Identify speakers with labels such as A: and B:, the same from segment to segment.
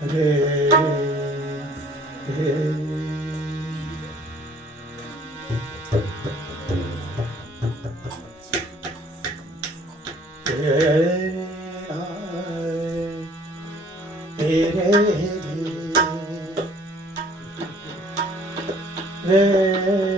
A: re re Hey.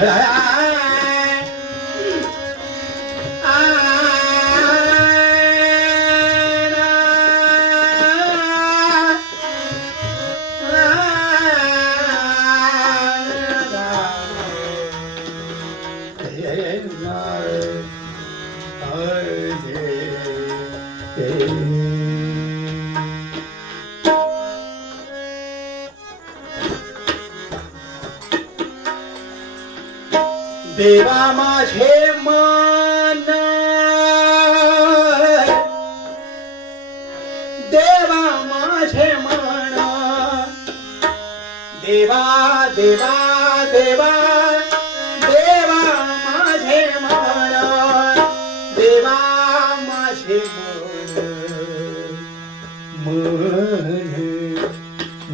A: 哎呀哎呀哎呀！देवा माझे मन. देवा माझे मन. देवा देवा देवा. देवा माझे मन. देवा माझे मन.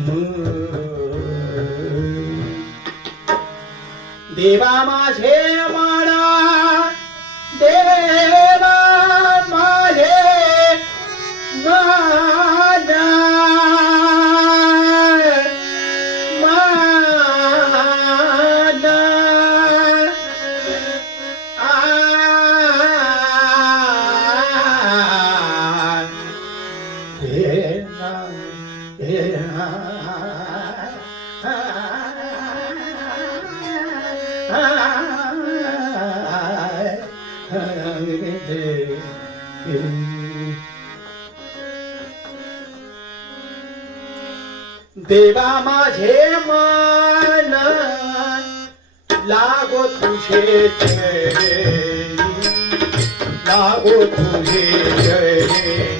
A: मन. देवा माझे देवा माझे मान लागो तुझे लागो तुझे चरणी.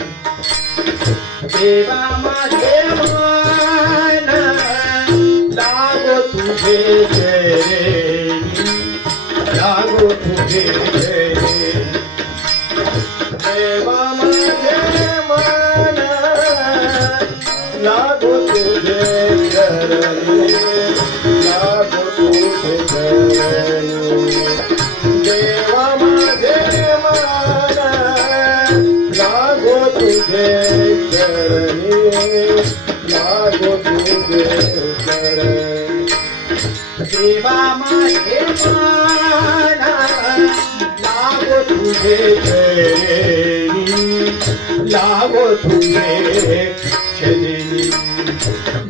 A: देवा लागो तुझे चरणी, लागो तुझे चरणी. देवा माझे मन लागो तुझे चरणी लागो तुझे चरणी देवा माझे मन लागो तुझे चरणी लागो तुझे चरणी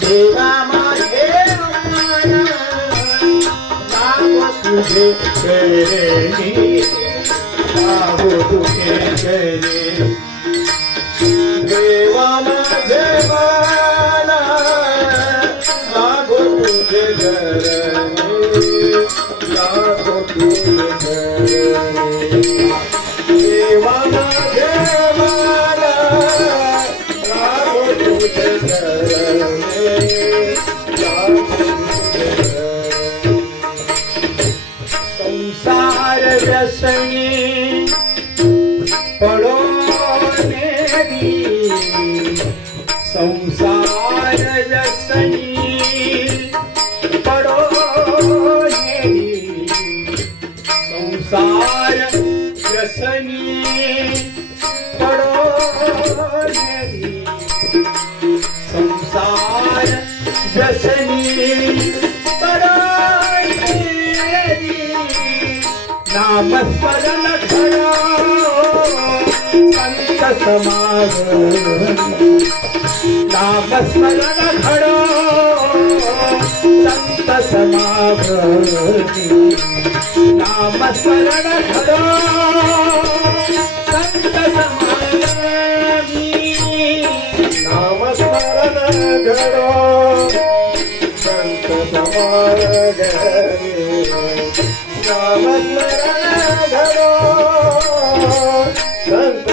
A: देवा माझे तुझे चरणी तुझे चरणी। देवा माझे तुझे चरणी। 声音。नामस्मरण करो संत समागमी नामस्मरण घडो संत समागमी नामस्मरण घडो संत समागमी
B: नामस्मरण घडो. संत समागमे नामस्मरण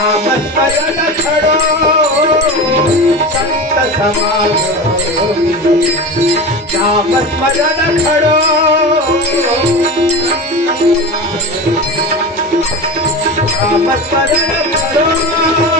B: नामस्मरण
A: खडो संत समागमी नामस्मरण खडो। नामस्मरण खडो।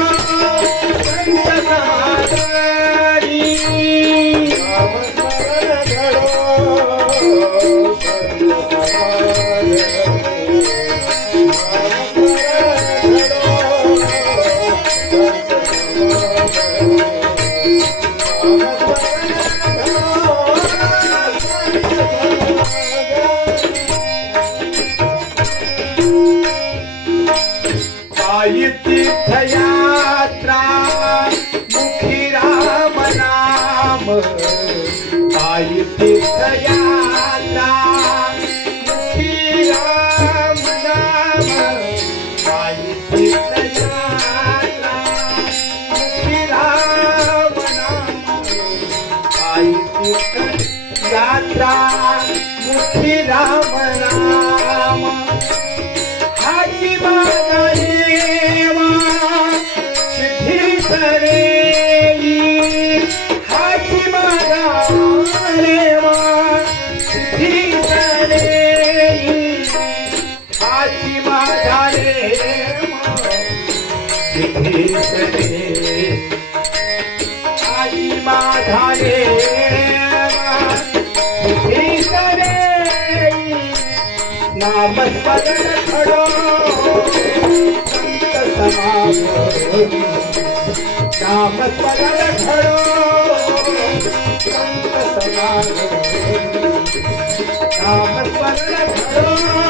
A: नाम पायी राम नाम पायी राम नाम पायी मुखी राम नाम. नामस्मरण खडो संत समागमी नामस्मरण खडो